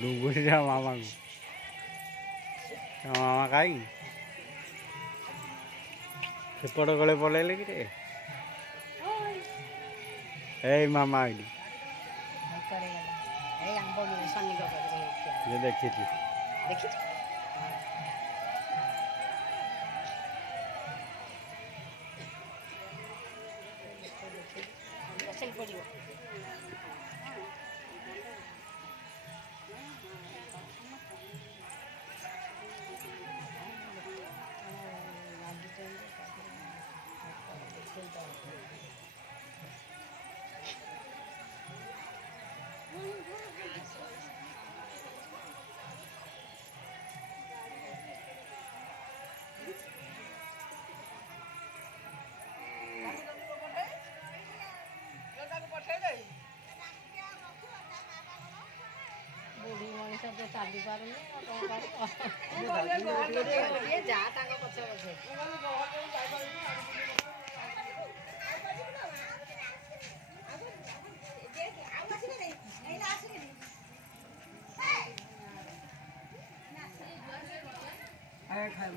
Nunggu dia mamaku. Mama kain. Sepuluh kali boleh lagi deh. Hei mama ini. yang bolu sonni go ये देखिए थी देखिए चल पड़ियो बुढ़ी मनीष तो चली पारे जा पचे पचे खाए